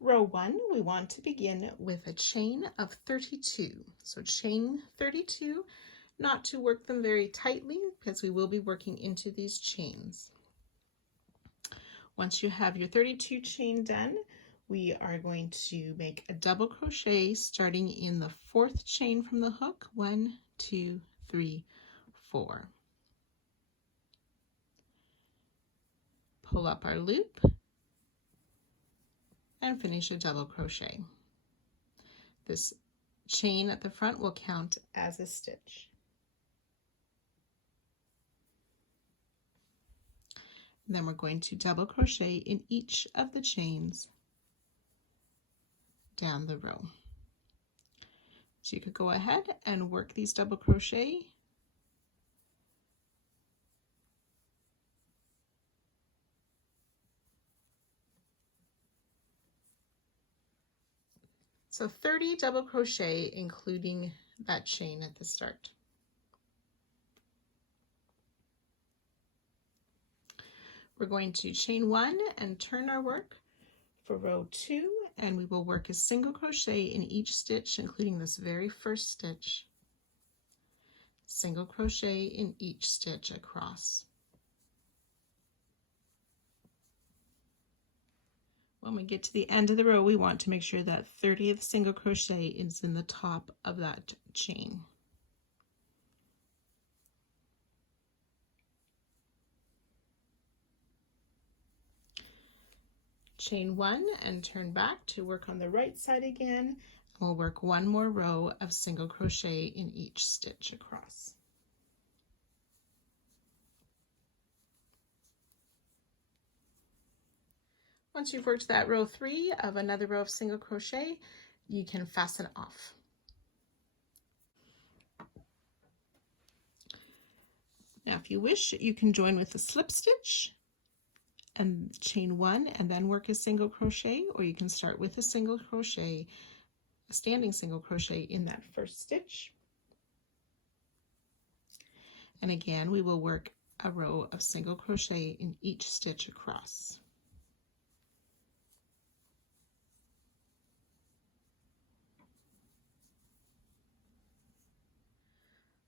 Row 1, we want to begin with a chain of 32. So chain 32, not to work them very tightly because we will be working into these chains. Once you have your 32 chain done, we are going to make a double crochet starting in the 4th chain from the hook. 1, 2, 3, 4. Pull up our loop and finish a double crochet. This chain at the front will count as a stitch. And then we're going to double crochet in each of the chains down the row. So you could go ahead and work these double crochet so 30 double crochet, including that chain at the start. We're going to chain 1 and turn our work for row 2, and we will work a single crochet in each stitch, including this very first stitch. Single crochet in each stitch across. When we get to the end of the row, we want to make sure that 30th single crochet is in the top of that chain. Chain 1 and turn back to work on the right side again. We'll work one more row of single crochet in each stitch across. Once you've worked that row 3 of another row of single crochet, you can fasten off. Now, if you wish, you can join with a slip stitch and chain 1 and then work a single crochet, or you can start with a single crochet, a standing single crochet in that first stitch. And again, we will work a row of single crochet in each stitch across.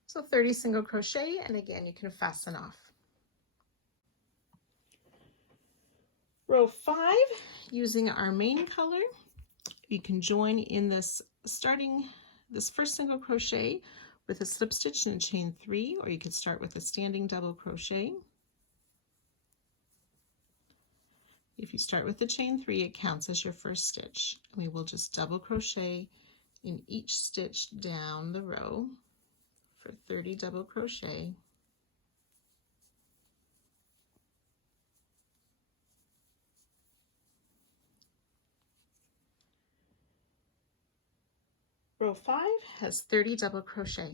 So 30 single crochet, and again, you can fasten off. Row 5, using our main color, you can join in this first single crochet with a slip stitch and a chain 3, or you could start with a standing double crochet. If you start with the chain 3, it counts as your first stitch. And we will just double crochet in each stitch down the row for 30 double crochet. Row 5 has 30 double crochet.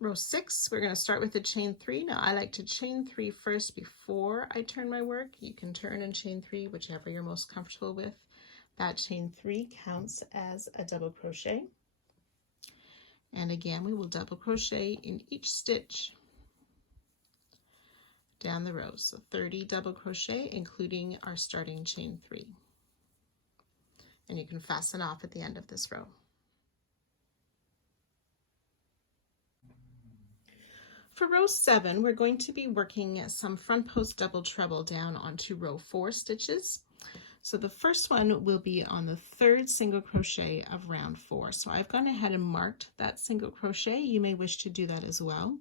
Row 6, we're going to start with the chain 3. Now I like to chain 3 first before I turn my work. You can turn and chain 3, whichever you're most comfortable with. That chain 3 counts as a double crochet. And again, we will double crochet in each stitch down the row. So 30 double crochet, including our starting chain 3. And you can fasten off at the end of this row. For row 7, we're going to be working some front post double treble down onto row 4 stitches. So the first one will be on the 3rd single crochet of round 4. So I've gone ahead and marked that single crochet. You may wish to do that as well.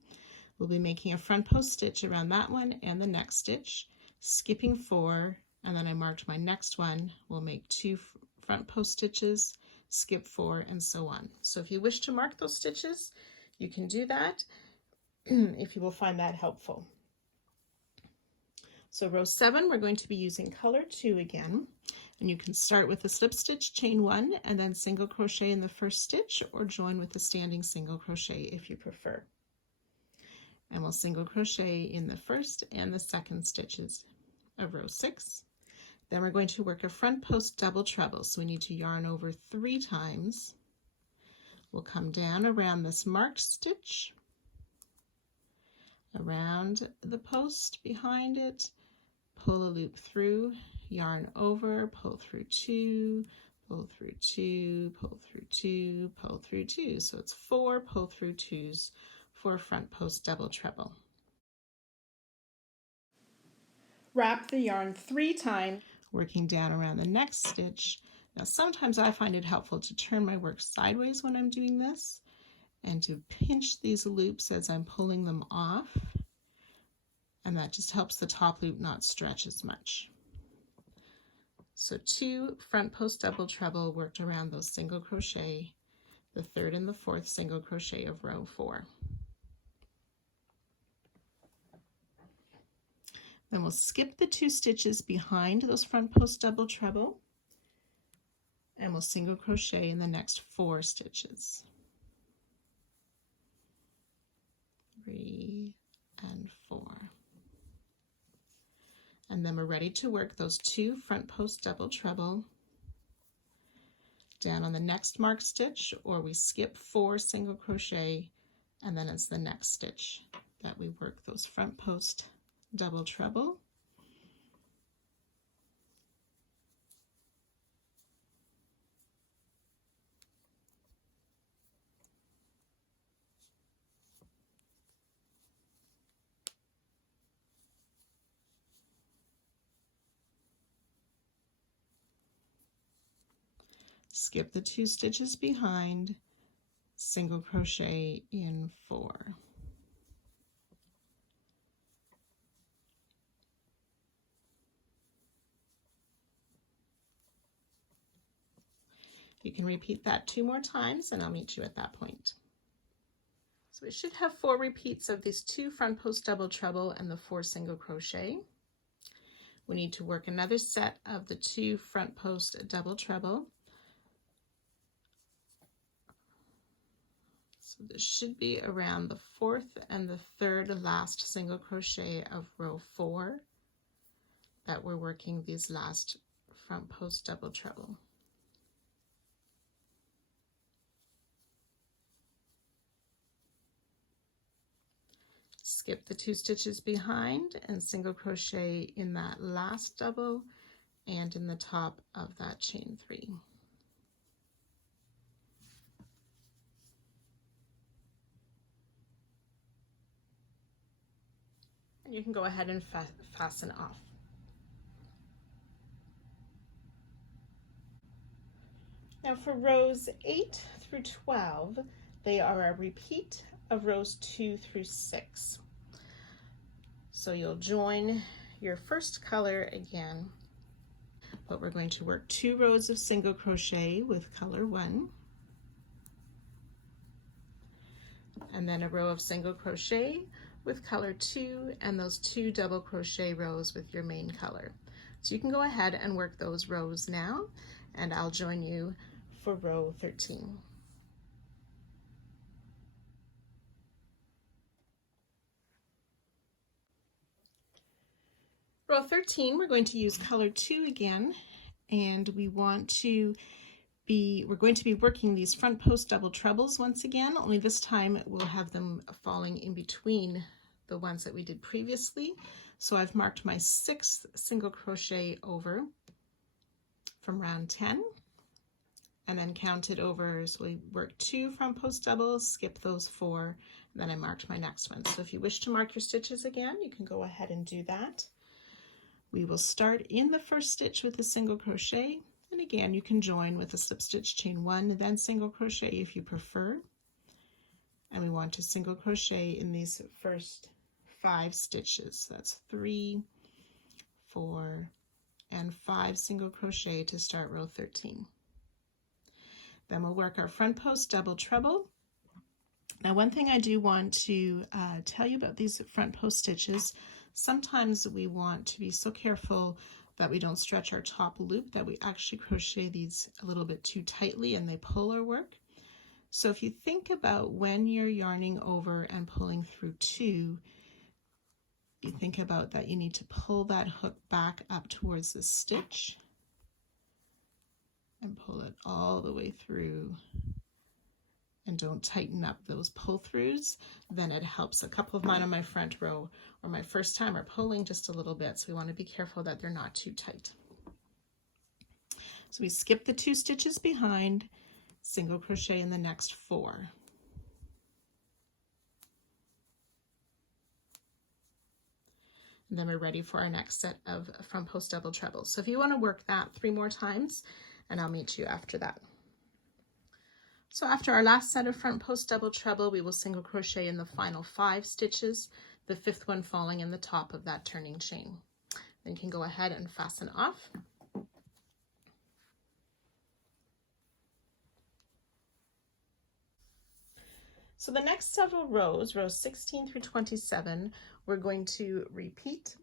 We'll be making a front post stitch around that one and the next stitch, skipping 4, and then I marked my next one. We'll make 2 front post stitches, skip 4, and so on. So if you wish to mark those stitches, you can do that if you will find that helpful. So row 7, we're going to be using color 2 again, and you can start with a slip stitch, chain 1, and then single crochet in the first stitch, or join with a standing single crochet if you prefer. And we'll single crochet in the first and the second stitches of row 6. Then we're going to work a front post double treble, so we need to yarn over 3 times. We'll come down around this marked stitch, around the post behind it, pull a loop through, yarn over, pull through 2, pull through 2, pull through 2, pull through 2. So it's 4 pull through 2s for a front post double treble. Wrap the yarn 3 times, working down around the next stitch. Now sometimes I find it helpful to turn my work sideways when I'm doing this and to pinch these loops as I'm pulling them off, and that just helps the top loop not stretch as much. So 2 front post double treble worked around those single crochet, the 3rd and the 4th single crochet of row 4. Then we'll skip the 2 stitches behind those front post double treble, and we'll single crochet in the next 4 stitches. 3 and 4. And then we're ready to work those 2 front post double treble down on the next marked stitch, or we skip 4 single crochet, and then it's the next stitch that we work those front post double treble. Skip the 2 stitches behind, single crochet in 4. You can repeat that 2 more times and I'll meet you at that point. So we should have 4 repeats of these 2 front post double treble and the 4 single crochet. We need to work another set of the 2 front post double treble. So this should be around the 4th and the 3rd last single crochet of row 4 that we're working these last front post double treble. Skip the 2 stitches behind and single crochet in that last double and in the top of that chain 3. And you can go ahead and fasten off. Now for rows 8 through 12, they are a repeat of rows 2 through 6. So you'll join your first color again, but we're going to work 2 rows of single crochet with color 1, and then a row of single crochet with color 2, and those 2 double crochet rows with your main color. So you can go ahead and work those rows now, and I'll join you for row 13. Row 13, we're going to use color 2 again, and we're going to be working these front post double trebles once again, only this time we'll have them falling in between the ones that we did previously. So I've marked my 6th single crochet over from round 10, and then counted over. So we work 2 front post doubles, skip those 4, and then I marked my next one. So if you wish to mark your stitches again, you can go ahead and do that. We will start in the first stitch with a single crochet, and again you can join with a slip stitch, chain 1, then single crochet if you prefer. And we want to single crochet in these first 5 stitches. That's 3, 4, and 5 single crochet to start row 13. Then we'll work our front post double treble. Now one thing I do want to tell you about these front post stitches, sometimes we want to be so careful that we don't stretch our top loop that we actually crochet these a little bit too tightly and they pull our work. So if you think about when you're yarning over and pulling through 2, you think about that you need to pull that hook back up towards the stitch and pull it all the way through and don't tighten up those pull throughs, then it helps. A couple of mine on my front row or my first time are pulling just a little bit, so we want to be careful that they're not too tight. So we skip the 2 stitches behind, single crochet in the next 4. And then we're ready for our next set of front post double trebles. So if you want to work that 3 more times, and I'll meet you after that. So after our last set of front post double treble, we will single crochet in the final 5 stitches, the 5th one falling in the top of that turning chain. Then you can go ahead and fasten off. So the next several rows, rows 16 through 27, we're going to repeat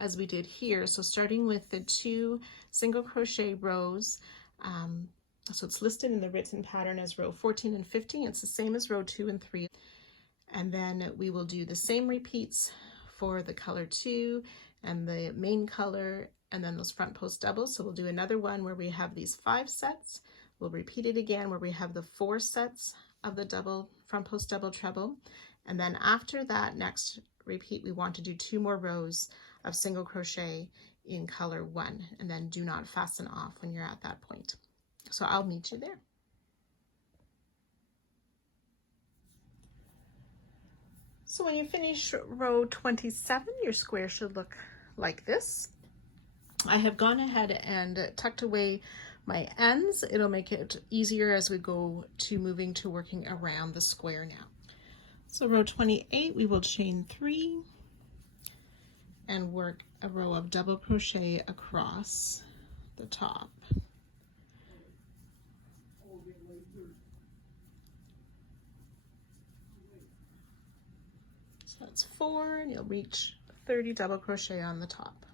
as we did here. So starting with the 2 single crochet rows, so it's listed in the written pattern as row 14 and 15. It's the same as row 2 and 3. And then we will do the same repeats for the color 2 and the main color, and then those front post doubles. So we'll do another one where we have these 5 sets. We'll repeat it again where we have the 4 sets of the double front post double treble. And then after that next repeat, we want to do 2 more rows of single crochet in color 1, and then do not fasten off when you're at that point. So I'll meet you there. So when you finish row 27, your square should look like this. I have gone ahead and tucked away my ends. It'll make it easier as we go to moving to working around the square now. So row 28, we will chain 3 and work a row of double crochet across the top. So that's 4, and you'll reach 30 double crochet on the top.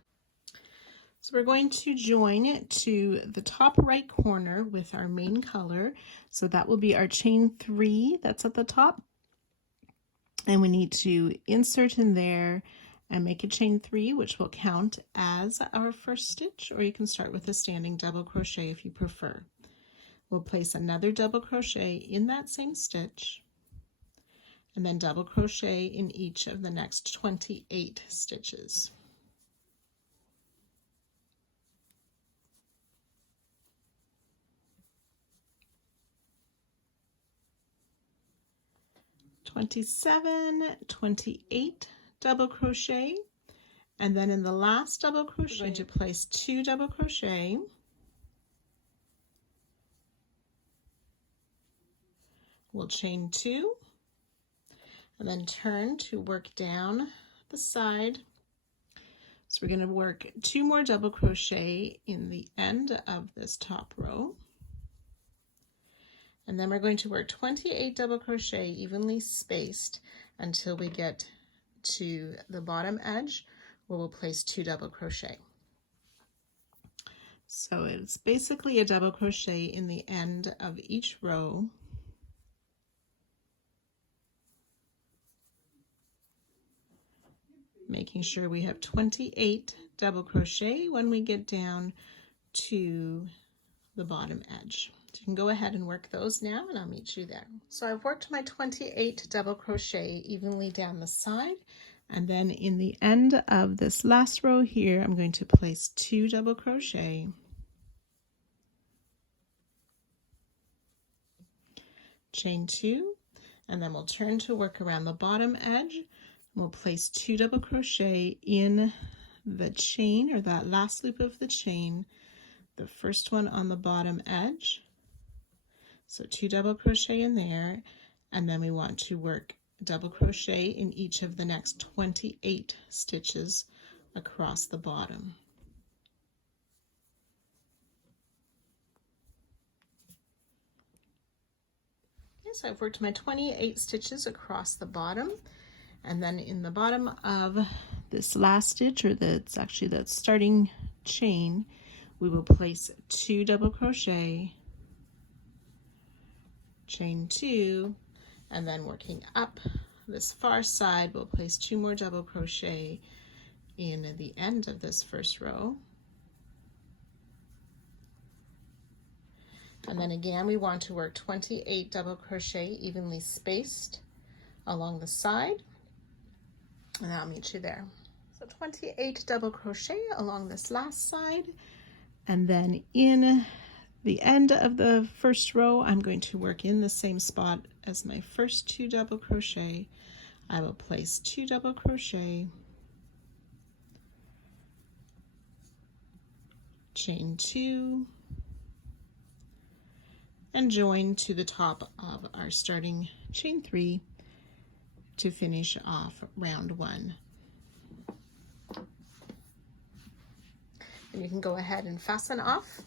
So we're going to join it to the top right corner with our main color. So that will be our chain 3 that's at the top. And we need to insert in there and make a chain 3, which will count as our first stitch, or you can start with a standing double crochet if you prefer. We'll place another double crochet in that same stitch, and then double crochet in each of the next 28 stitches. (27), 28 double crochet, and then in the last double crochet, we're going to place 2 double crochet, we'll chain 2, and then turn to work down the side. So we're going to work 2 more double crochet in the end of this top row. And then we're going to work 28 double crochet evenly spaced until we get to the bottom edge where we'll place 2 double crochet. So it's basically a double crochet in the end of each row. Making sure we have 28 double crochet when we get down to the bottom edge. So you can go ahead and work those now, and I'll meet you there. So I've worked my 28 double crochet evenly down the side, and then in the end of this last row here, I'm going to place 2 double crochet, chain 2, and then we'll turn to work around the bottom edge. We'll place 2 double crochet in the chain, or that last loop of the chain, the first one on the bottom edge. So 2 double crochet in there, and then we want to work double crochet in each of the next 28 stitches across the bottom. Okay, so I've worked my 28 stitches across the bottom, and then in the bottom of this last stitch, or that's actually that starting chain, we will place 2 double crochet, chain 2, and then working up this far side, we'll place 2 more double crochet in the end of this first row, And then again, we want to work 28 double crochet evenly spaced along the side, and I'll meet you there. So 28 double crochet along this last side, and then in the end of the first row, I'm going to work in the same spot as my first 2 double crochet. I will place 2 double crochet, chain 2, and join to the top of our starting chain 3 to finish off round 1. And you can go ahead and fasten off.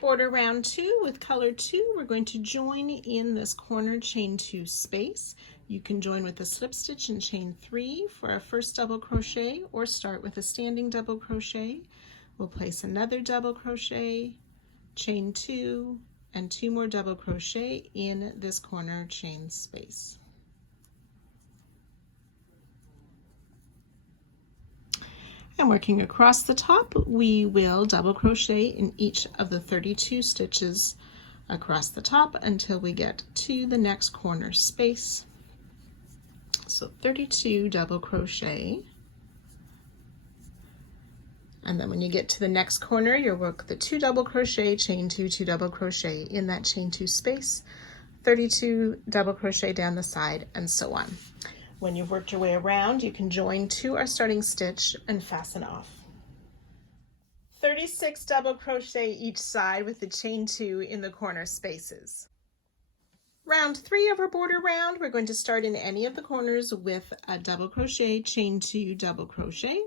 Border round 2 with color 2, we're going to join in this corner chain 2 space. You can join with a slip stitch and chain 3 for our first double crochet, or start with a standing double crochet. We'll place another double crochet, chain 2, and 2 more double crochet in this corner chain space. And working across the top, we will double crochet in each of the 32 stitches across the top until we get to the next corner space. So 32 double crochet. And then when you get to the next corner, you'll work the 2 double crochet, chain 2, 2 double crochet in that chain 2 space, 32 double crochet down the side, and so on. When you've worked your way around, you can join to our starting stitch and fasten off. 36 double crochet each side with the chain 2 in the corner spaces. Round 3 of our border round, we're going to start in any of the corners with a double crochet, chain 2, double crochet.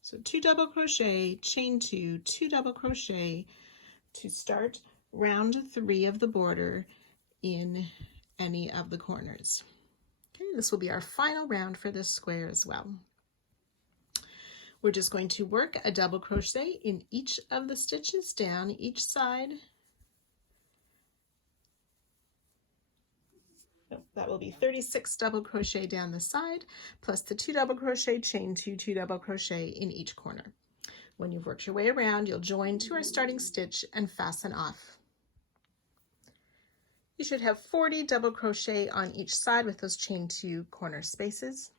So 2 double crochet, chain 2, 2 double crochet to start round 3 of the border in any of the corners. Okay, this will be our final round for this square as well. We're just going to work a double crochet in each of the stitches down each side. That will be 36 double crochet down the side, plus the 2 double crochet, chain 2, 2 double crochet in each corner. When you've worked your way around, you'll join to our starting stitch and fasten off. You should have 40 double crochet on each side with those chain 2 corner spaces.